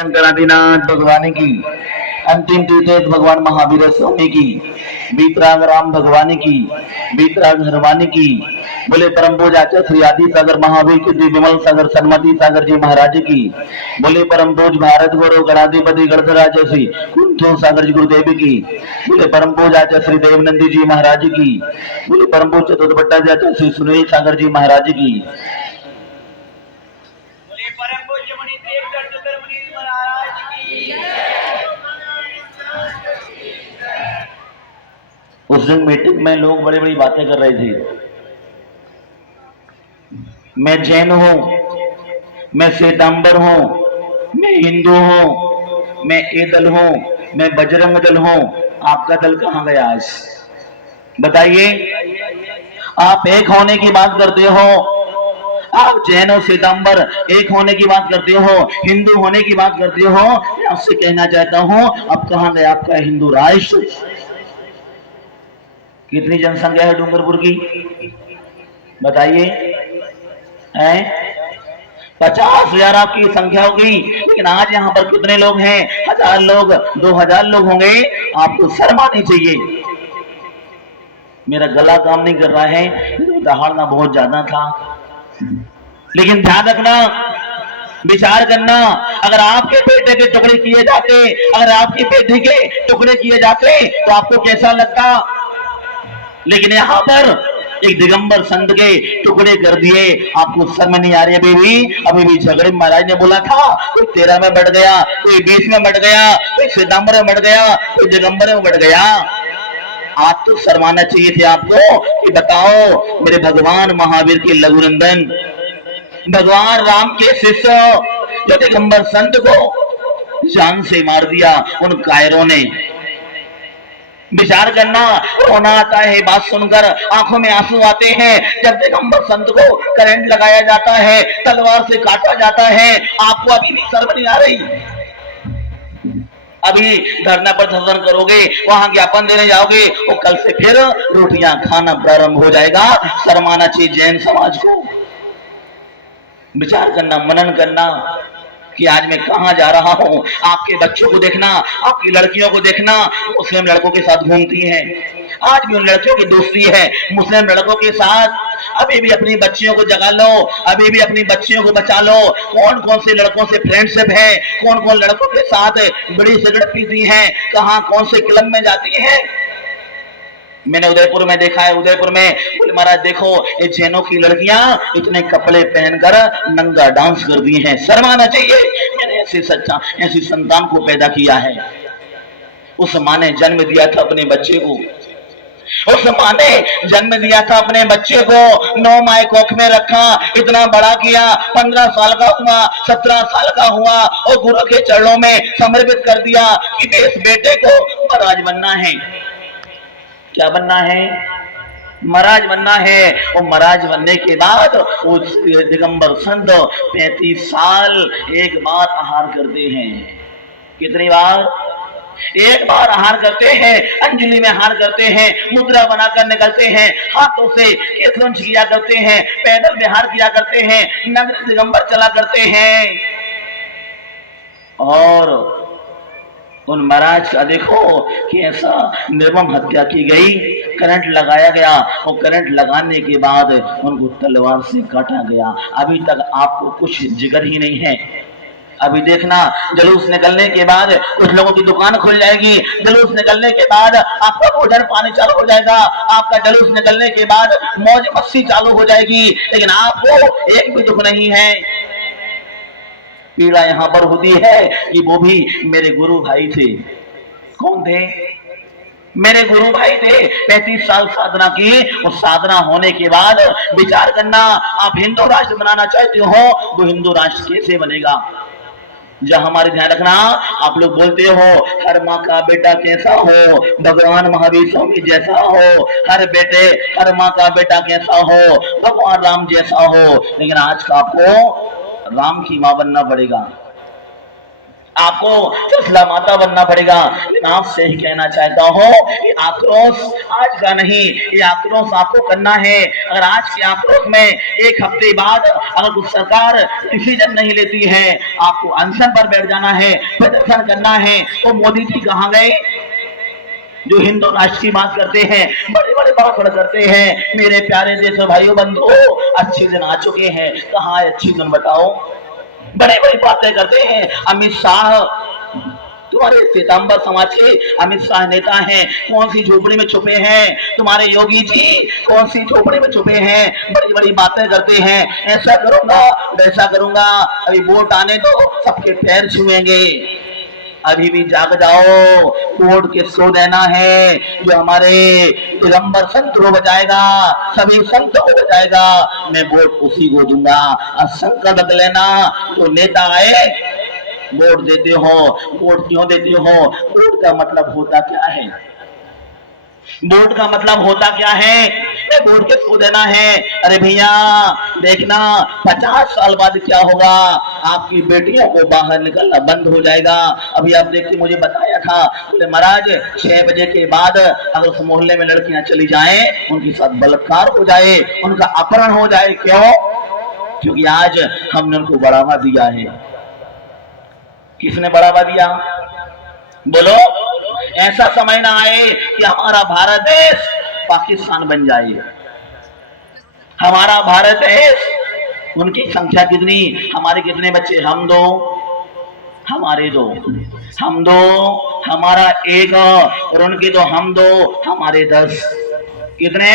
शंकरादिनाथ भगवान की, अंतिम तीर्थ भगवान महावीर स्वामी की, बीतराग राम भगवान की, बीतराग हरवानी की, बोले परम पूज आचार्य श्री आदि सागर महावीर की श्री विमल सागर सन्मति सागर जी महाराज की, बोले परम पूज भारत गुरु गणाधिपति गणराज श्री कुंठो सागर जी गुरुदेव की, बोले परम पूज आचार्य श्री देवनंदी जी महाराज की, बोले परम पूज चतुर्थ भट्टाचार्य श्री सुनील सागर जी महाराज की। उस दिन मीटिंग में लोग बड़ी बड़ी बातें कर रहे थे। मैं जैन हूं, मैं श्वेतांबर हूं, मैं हिंदू हूं, मैं ए दल हूं, मैं बजरंग दल हूं। आपका दल कहां गया आज बताइए? आप एक होने की बात करते हो, आप जैन और श्वेतांबर एक होने की बात करते हो, हिंदू होने की बात करते हो। आपसे कहना चाहता हूं, अब कहां गया आपका हिंदू राष्ट्र? कितनी जनसंख्या है डूंगरपुर की बताइए? 50,000 आपकी संख्या होगी, लेकिन आज यहाँ पर कितने लोग हैं? 1000 लोग, 2000 लोग होंगे। आपको शर्म आनी चाहिए। मेरा गला काम नहीं कर रहा है, दहाड़ना बहुत ज्यादा था, लेकिन ध्यान रखना, विचार करना। अगर आपके बेटे के टुकड़े किए जाते, अगर आपकी बेटी के टुकड़े किए जाते तो आपको कैसा लगता? लेकिन यहाँ पर एक दिगंबर संत के टुकड़े कर दिए, आपको शर्म नहीं आ रही? अभी भी झगड़े महाराज ने बोला था, कोई 13 में बढ़ गया, कोई 20 में बढ़ गया, कोई श्वेतांबर में बढ़ गया, कोई दिगंबर में बढ़ गया। आज तो शर्माना चाहिए थे आपको कि बताओ, मेरे भगवान महावीर के लघुनंदन, भगवान राम के शिष्य जो दिगंबर संत को जान से मार दिया, उन कायरों ने। विचार करना, रोना आता है बात सुनकर, आंखों में आंसू आते हैं जब दिगंबर संत को करंट लगाया जाता है, तलवार से काटा जाता है। आपको अभी भी शर्म नहीं आ रही? अभी धरना प्रदर्शन करोगे, वहां ज्ञापन देने जाओगे, और कल से फिर रोटियां खाना प्रारंभ हो जाएगा। शर्माना चाहिए जैन समाज को। विचार करना, मनन करना कि आज मैं कहां जा रहा हूं। आपके बच्चों को देखना, आपकी लड़कियों को देखना, मुस्लिम लड़कों के साथ घूमती हैं। आज भी उन लड़कियों की दोस्ती है मुस्लिम लड़कों के साथ। अभी भी अपनी बच्चियों को जगा लो, अभी भी अपनी बच्चियों को बचा लो। कौन कौन से लड़कों से फ्रेंडशिप है, कौन कौन लड़कों के साथ बड़ी सिगरेट पीती है, कहां कौन से क्लब में जाती है। मैंने उदयपुर में देखा है, उदयपुर में बोले महाराज देखो, ये जैनों की लड़कियां इतने कपड़े पहनकर नंगा डांस कर दी हैं। शर्माना चाहिए। मैंने ऐसी संतान को पैदा किया है। उस माँ ने जन्म दिया था अपने बच्चे को, उस माँ ने जन्म दिया था अपने बच्चे को, 9 माह कोख में रखा, इतना बड़ा किया, 15 साल का हुआ, 17 साल का हुआ, और गुरु के चरणों में समर्पित कर दिया कि इस बेटे को महाराज बनना है। क्या बनना है? महाराज बनना है। और महाराज बनने के बाद उस दिगंबर संत 35 साल एक बार आहार करते हैं। कितनी बार? एक बार आहार करते हैं, अंजलि में आहार करते हैं, मुद्रा बनाकर निकलते हैं, हाथों से केतलंच किया करते हैं, पैदल विहार किया करते हैं, नगर दिगंबर चला करते हैं। और उन महाराज का देखो कि ऐसा निर्मम हत्या की गई, करंट लगाया गया, और करंट लगाने के बाद उनको तलवार से काटा गया। अभी तक आपको कुछ जिगर ही नहीं है। अभी देखना, जुलूस निकलने के बाद कुछ लोगों की दुकान खुल जाएगी, जुलूस निकलने के बाद आपका भोजन पानी चालू हो जाएगा, आपका जुलूस निकलने के बाद मौज मस्ती चालू हो जाएगी, लेकिन आपको एक भी दुख नहीं है। पीड़ा यहां पर होती है कि वो भी मेरे गुरु भाई थे। कौन थे? मेरे गुरु भाई थे। 35 साल साधना की, उस साधना होने के बाद विचार करना, आप हिंदू राष्ट्र बनाना चाहते हो, वो हिंदू राष्ट्र कैसे बनेगा? जहां हमारे ध्यान रखना, आप लोग बोलते हो हर माँ का बेटा कैसा हो, भगवान महावीर स्वामी जैसा हो, हर बेटे हर माँ का बेटा कैसा हो, भगवान राम जैसा हो, लेकिन आज का आपको राम की मां बनना पड़ेगा। आपको फैसला माता बनना पड़ेगा। लेकिन आपसे ही कहना चाहता हूँ कि आक्रोश आज का नहीं, ये आक्रोश आपको करना है। अगर आज के आक्रोश में एक हफ्ते बाद अगर कुछ सरकार डिसीजन नहीं लेती है, आपको अनशन पर बैठ जाना है, प्रदर्शन करना है। तो मोदी जी कहाँ गए जो हिंदू राष्ट्र की बात करते हैं, बड़े बड़े भाषण करते हैं। मेरे प्यारे देश भाइयों बंधुओं, अच्छे दिन आ चुके हैं, कहाँ है अच्छे दिन बताओ। बड़े बड़ी बातें करते हैं। अमित शाह तुम्हारे श्वेतांबर समाज के अमित शाह नेता हैं, कौन सी झोपड़ी में छुपे हैं? तुम्हारे योगी जी कौन सी झोपड़ी में छुपे हैं? बड़ी बड़ी बातें करते हैं, ऐसा करूंगा वैसा करूंगा। अभी वोट आने दो, सबके पैर छुएंगे। अभी भी जाग जाओ, कोर्ट के सो देना है। जो हमारे दिगंबर संत को बचाएगा, सभी संतों को बचाएगा, मैं वोट उसी को दूंगा। संकल्प लेना, तो नेता आए वोट देते हो। वोट क्यों देते हो? वोट का मतलब होता क्या है? वोट का मतलब होता क्या है? वोट के सो देना है। अरे भैया देखना, 50 साल बाद क्या होगा? आपकी बेटियों को बाहर निकलना बंद हो जाएगा। अभी आप देखते, मुझे बताया था, बोले महाराज 6 बजे के बाद अगर उस मोहल्ले में लड़कियां चली जाएं, उनके साथ बलात्कार हो जाए, उनका अपहरण हो जाए। क्यों? क्योंकि आज हमने उनको बढ़ावा दिया है। किसने बढ़ावा दिया? बोलो। ऐसा समय ना आए कि हमारा भारत देश पाकिस्तान बन जाए। हमारा भारत देश, उनकी संख्या कितनी, हमारे कितने बच्चे? हम 2, हमारे 2, हम 2, हमारा 1, और उनके तो हम 2, हमारे 10। कितने?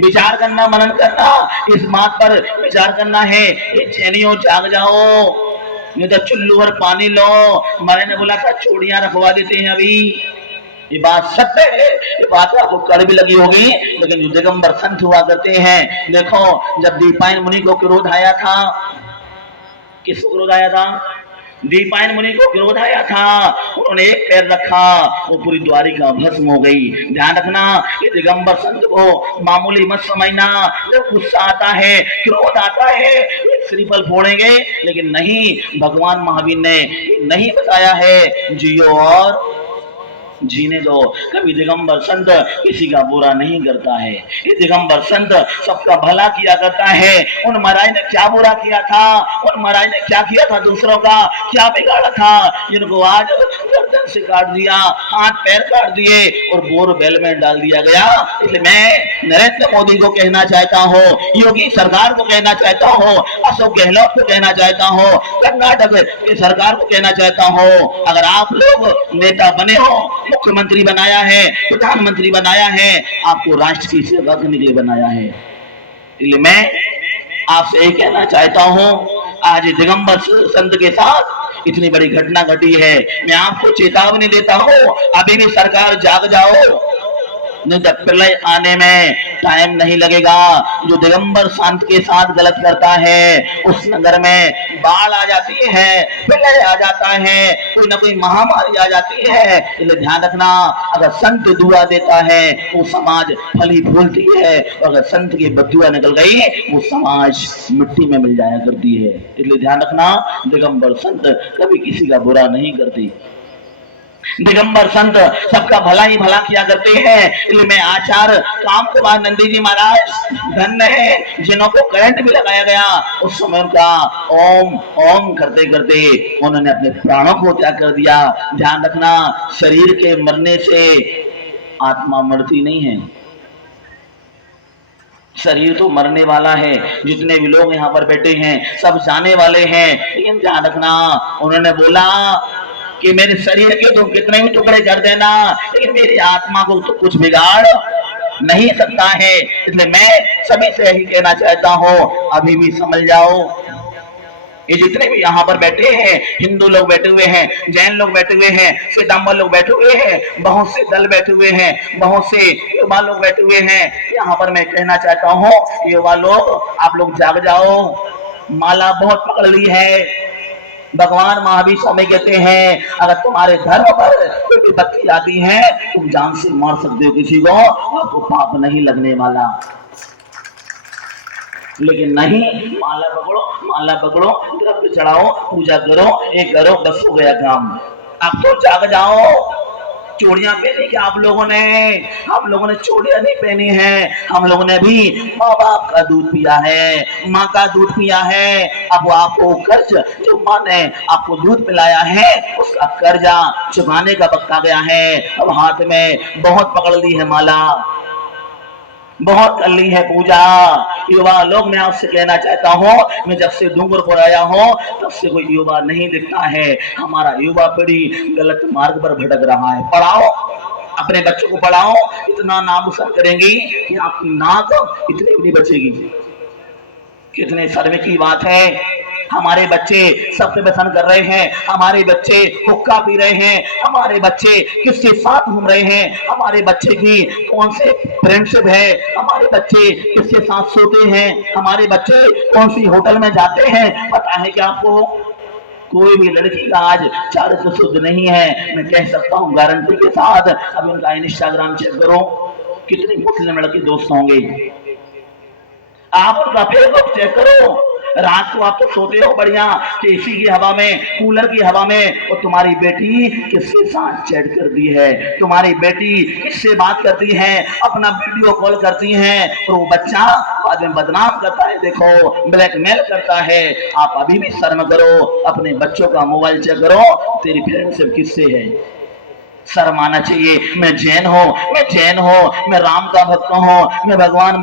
विचार करना, मनन करना, इस बात पर विचार करना है। ये चैनियों जाग जाओ, नहीं तो चुल्लू और पानी लो। मैंने ने बोला था चूड़ियां रखवा देते हैं अभी। ये बात सत्य है, ये बात आपको कर भी लगी होगी। लेकिन जो दिगंबर संत हुआ करते हैं, देखो जब दीपायन मुनि को क्रोध आया था, किसको क्रोध आया था? दीपायन मुनि को क्रोध आया था। उन्होंने एक पैर रखा, वो पूरी द्वारिका भस्म हो गई। ध्यान रखना, ये दिगंबर संत को मामूली मत समझना। जब गुस्सा आता है, क्रोध आता है, एक श्रीफल फोड़ेंगे, लेकिन नहीं, भगवान महावीर ने नहीं बताया है जियो और जीने दो। कभी दिगंबर संत किसी का बुरा नहीं करता है। ये दिगंबर संत सबका भला किया करता है। उन महाराज ने क्या बुरा किया था? उन महाराज ने क्या किया था? दूसरों का क्या बिगाड़ा था? जिनको आज गर्दन से काट दिया, हाथ पैर काट दिए और बोरवेल में डाल दिया गया। इसलिए मैं नरेंद्र मोदी को कहना चाहता हूँ, योगी सरकार को कहना चाहता हूँ, अशोक गहलोत को कहना चाहता हूँ, कर्नाटक की सरकार को कहना चाहता हूँ, अगर आप लोग नेता बने हो, मुख्यमंत्री बनाया है, प्रधानमंत्री बनाया है, आपको राष्ट्र की सेवा करने के लिए बनाया है। इसलिए मैं आपसे यही कहना चाहता हूं, आज दिगंबर संत के साथ इतनी बड़ी घटना घटी है। मैं आपको चेतावनी देता हूं, अभी भी सरकार जाग जाओ, नहीं तो प्रलय आने में टाइम नहीं लगेगा। जो दिगंबर संत के साथ गलत करता है, उस नगर में बाढ़ आ जाती है, प्रलय आ जाता है, कोई ना कोई महामारी आ जाती है। इसलिए ध्यान रखना, अगर संत दुआ देता है वो समाज फली फूलती है, और अगर संत की बदुआ निकल गई वो समाज मिट्टी में मिल जाया करती है। इसलिए ध्यान रखना, दिगंबर संत कभी किसी का बुरा नहीं करती। दिगंबर संत सबका भला ही भला किया करते हैं। इसलिए मैं आचार्य कामकुमार नंदी जी महाराज धन्य है, जिन्हों को करंट भी लगाया गया, उस समय उनका ओम ओम करते करते उन्होंने अपने प्राणों को त्याग कर दिया। ध्यान रखना, शरीर के मरने से आत्मा मरती नहीं है, शरीर तो मरने वाला है। जितने भी लोग यहाँ पर बैठे हैं सब जाने वाले हैं, लेकिन ध्यान रखना, उन्होंने बोला कि मेरे शरीर के तो कितने भी टुकड़े कर देना, लेकिन मेरी आत्मा को तो कुछ बिगाड़ नहीं सकता है। इसलिए मैं सभी से यही कहना चाहता हूँ, अभी भी समझ जाओ। ये जितने भी यहाँ पर बैठे हैं, हिंदू लोग बैठे हुए हैं, जैन लोग बैठे हुए हैं, श्वेतांबर लोग बैठे हुए हैं, बहुत से दल बैठे हुए हैं, बहुत से युवा लोग बैठे हुए हैं, यहाँ पर मैं कहना चाहता हूँ, युवा लोग आप लोग जाग जाओ। माला बहुत पकड़ ली है। भगवान महावीर स्वामी कहते हैं, अगर तुम्हारे धर्म पर कोई बत्ती आती है, तुम जान से मार सकते हो किसी को, आपको पाप नहीं लगने वाला। लेकिन नहीं, माला पकड़ो, दरख्त चढ़ाओ, पूजा करो, ये करो, बस हो गया काम। अब तो जाग जाओ। चूड़ियां पहनी क्या आप लोगों ने? हम लोगों ने चूड़ियां नहीं पहनी है। हम लोगों ने भी माँ बाप का दूध पिया है, माँ का दूध पिया है। अब आपको कर्ज, जो माँ ने आपको दूध पिलाया है, उसका कर्जा चुकाने का वक्त आ गया है। अब हाथ में बहुत पकड़ ली है माला, बहुत कर ली है पूजा। युवा लोग, मैं आपसे कहना चाहता हूँ, मैं जब से डूंगरपुर आया हूँ तब से कोई युवा नहीं दिखता है। हमारा युवा पीढ़ी गलत मार्ग पर भटक रहा है। पढ़ाओ, अपने बच्चों को पढ़ाओ, इतना नाम रोशन करेंगी कि आपकी नाक इतनी बड़ी बचेगी। कितने शर्म की बात है। हमारे बच्चे सबसे पसंद कर रहे हैं, हमारे बच्चे हुक्का पी रहे हैं, हमारे बच्चे किसके साथ घूम रहे हैं, हमारे बच्चे की कौन से फ्रेंडशिप है, हमारे बच्चे किसके साथ सोते हैं, हमारे बच्चे कौन सी होटल में जाते हैं, पता है क्या आपको? कोई भी लड़की का आज चारित्र शुद्ध नहीं है, मैं कह सकता हूँ गारंटी के साथ। अब उनका इंस्टाग्राम चेक करो, कितने मुस्लिम लड़के दोस्त होंगे। आप उनका फेसबुक चेक करो, रात को आप तो सोते हो बढ़िया एसी की हवा में, कूलर की हवा में, और तुम्हारी बेटी किसके साथ चैट कर दी है, तुम्हारी बेटी किससे बात करती है, अपना वीडियो कॉल करती है, और वो बच्चा बाद में बदनाम करता है, देखो ब्लैकमेल करता है। आप अभी भी शर्म करो, अपने बच्चों का मोबाइल चेक करो, तेरी फ्रेंडशिप किससे है। शर्म आना चाहिए। मैं जैन हूँ, मैं राम का भक्त हूँ, मैं भगवान